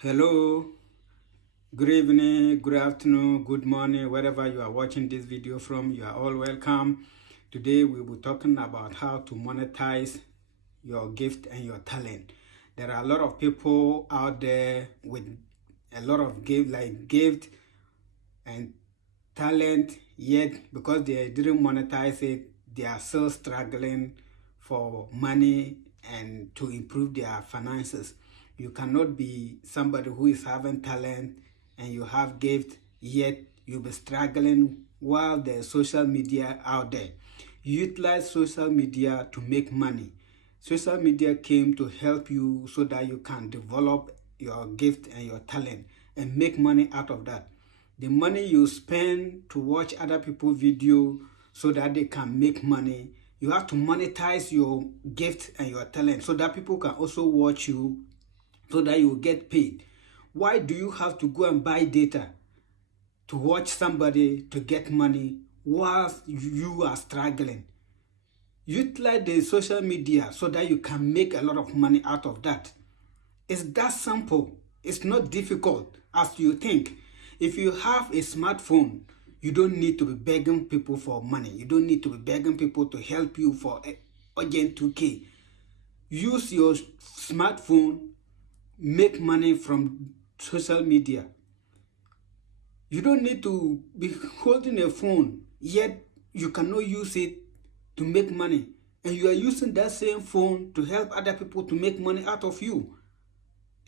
Hello, good evening, good afternoon, good morning, wherever you are watching this video from, you are all welcome. Today we will be talking about how to monetize your gift and your talent. There are a lot of people out there with a lot of gift and talent, yet because they didn't monetize it, they are still struggling for money and to improve their finances. You cannot be somebody who is having talent and you have gift, yet you'll be struggling while there's social media out there. You utilize social media to make money. Social media came to help you so that you can develop your gift and your talent and make money out of that. The money you spend to watch other people's video so that they can make money, you have to monetize your gift and your talent so that people can also watch you so that you will get paid. Why do you have to go and buy data to watch somebody to get money whilst you are struggling? Utilize the social media so that you can make a lot of money out of that. It's that simple. It's not difficult as you think. If you have a smartphone, you don't need to be begging people for money. You don't need to be begging people to help you for urgent 2K. Use your smartphone, make money from social media. You don't need to be holding a phone, yet you cannot use it to make money. And you are using that same phone to help other people to make money out of you.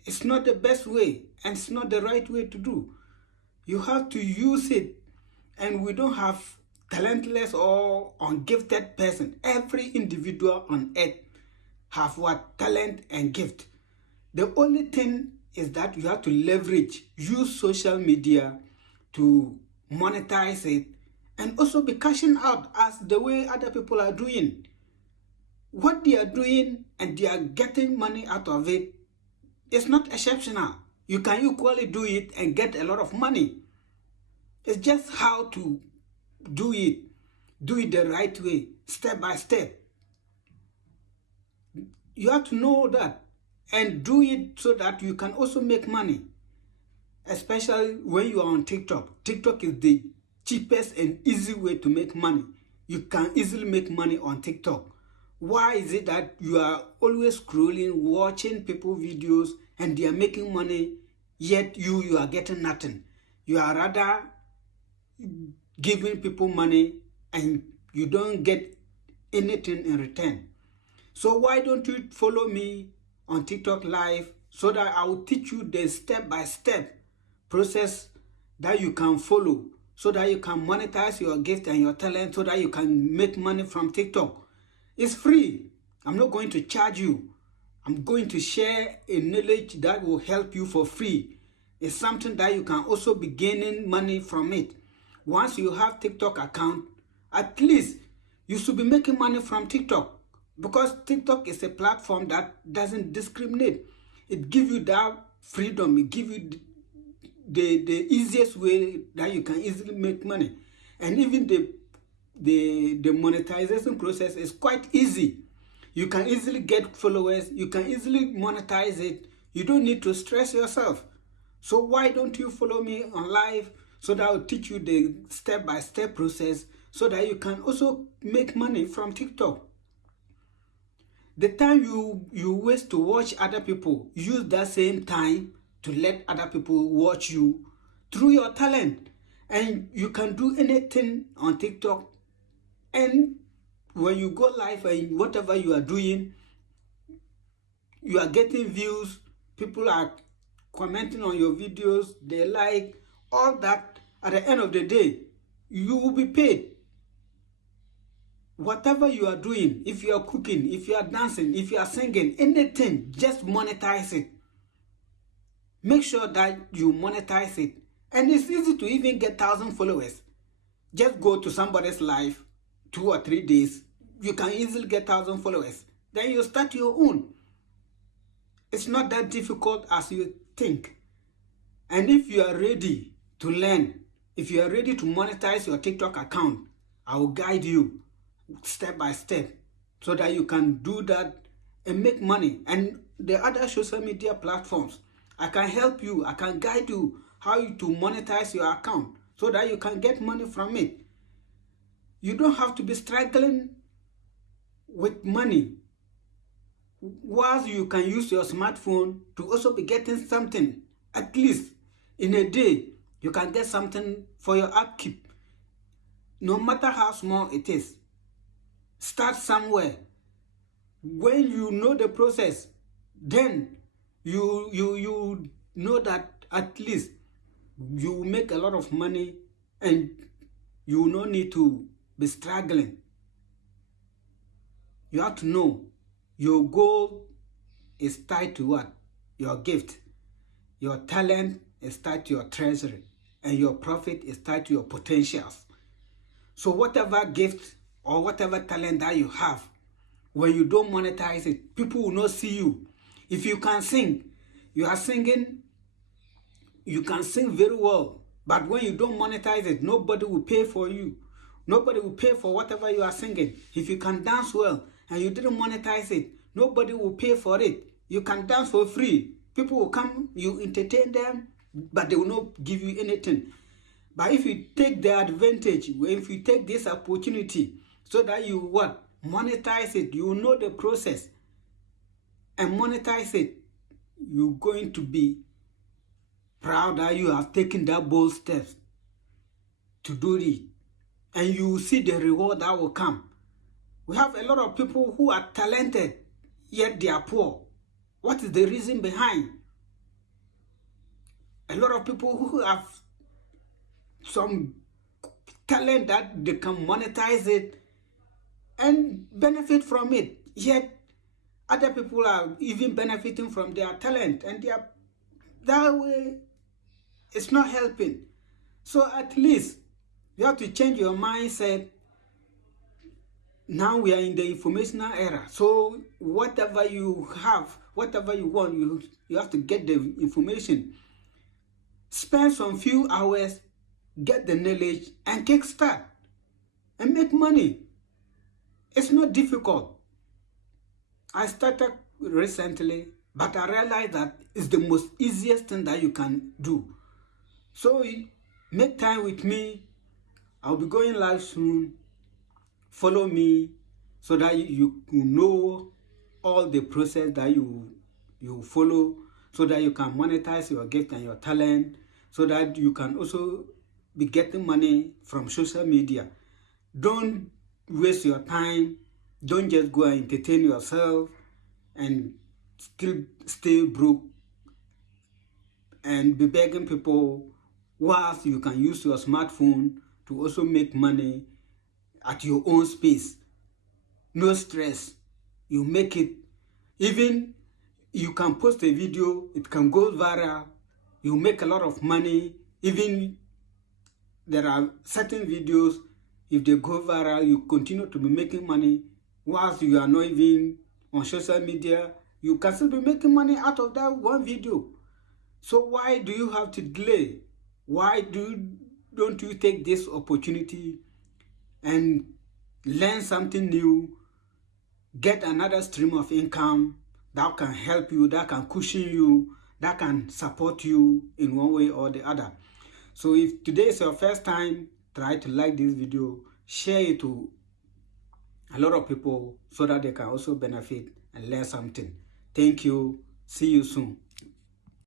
It's not the best way and it's not the right way to do. You have to use it. And we don't have talentless or ungifted person. Every individual on earth have what? Talent and gift. The only thing is that you have to use social media to monetize it and also be cashing out as the way other people are doing. What they are doing and they are getting money out of it is not exceptional. You can equally do it and get a lot of money. It's just how to do it. Do it the right way, step by step. You have to know that and do it so that you can also make money. Especially when you are on TikTok. TikTok is the cheapest and easy way to make money. You can easily make money on TikTok. Why is it that you are always scrolling, watching people videos and they are making money, yet you are getting nothing? You are rather giving people money and you don't get anything in return. So why don't you follow me on TikTok live so that I will teach you the step-by-step process that you can follow so that you can monetize your gift and your talent so that you can make money from TikTok. It's free. I'm not going to charge you. I'm going to share a knowledge that will help you for free. It's something that you can also be gaining money from it. Once you have TikTok account, at least you should be making money from TikTok because TikTok is a platform that doesn't discriminate. It gives you that freedom. It gives you the easiest way that you can easily make money. And even the monetization process is quite easy. You can easily get followers. You can easily monetize it. You don't need to stress yourself. So why don't you follow me on live so that I'll teach you the step-by-step process so that you can also make money from TikTok. The time you waste to watch other people, use that same time to let other people watch you through your talent. And you can do anything on TikTok. And when you go live and whatever you are doing, you are getting views, people are commenting on your videos, they like, all that. At the end of the day, you will be paid. Whatever you are doing, if you are cooking, if you are dancing, if you are singing, anything, just monetize it. Make sure that you monetize it. And it's easy to even get 1,000 followers. Just go to somebody's live 2 or 3 days. You can easily get 1,000 followers. Then you start your own. It's not that difficult as you think. And if you are ready to learn, if you are ready to monetize your TikTok account, I will guide you step by step so that you can do that and make money. And the other social media platforms I can help you. I can guide you how to monetize your account so that you can get money from it. You don't have to be struggling with money, whilst you can use your smartphone to also be getting something. At least in a day, you can get something for your upkeep. No matter how small it is, start somewhere. When you know the process, then you know that at least you will make a lot of money and you will not need to be struggling. You have to know your goal is tied to what? Your gift. Your talent is tied to your treasury. And your profit is tied to your potentials. So whatever gift or whatever talent that you have, when you don't monetize it, people will not see you. If you can sing, you are singing, you can sing very well. But when you don't monetize it, nobody will pay for you. Nobody will pay for whatever you are singing. If you can dance well and you didn't monetize it, nobody will pay for it. You can dance for free. People will come, you entertain them, but they will not give you anything. But if you take the advantage, if you take this opportunity so that you what? Monetize it, you know the process and monetize it, you're going to be proud that you have taken that bold steps to do it. And you will see the reward that will come. We have a lot of people who are talented, yet they are poor. What is the reason behind? A lot of people who have some talent that they can monetize it and benefit from it, yet other people are even benefiting from their talent, and that way it's not helping. So at least you have to change your mindset. Now we are in the informational era, so whatever you have, whatever you want, you have to get the information. Spend some few hours, get the knowledge, and kickstart and make money. It's not difficult. I started recently, but I realized that it's the most easiest thing that you can do. So make time with me. I'll be going live soon. Follow me so that you know all the process that you follow, so that you can monetize your gift and your talent, so that you can also be getting money from social media. Don't waste your time. Don't just go and entertain yourself and still stay broke and be begging people, whilst you can use your smartphone to also make money at your own space. No stress. You make it. Even you can post a video, it can go viral. You make a lot of money. Even there are certain videos, if they go viral, you continue to be making money. Whilst you are not even on social media, you can still be making money out of that one video. So why do you have to delay? Why don't you take this opportunity and learn something new, get another stream of income that can help you, that can cushion you, that can support you in one way or the other? So if today is your first time, try to like this video, share it to a lot of people so that they can also benefit and learn something. Thank you. See you soon.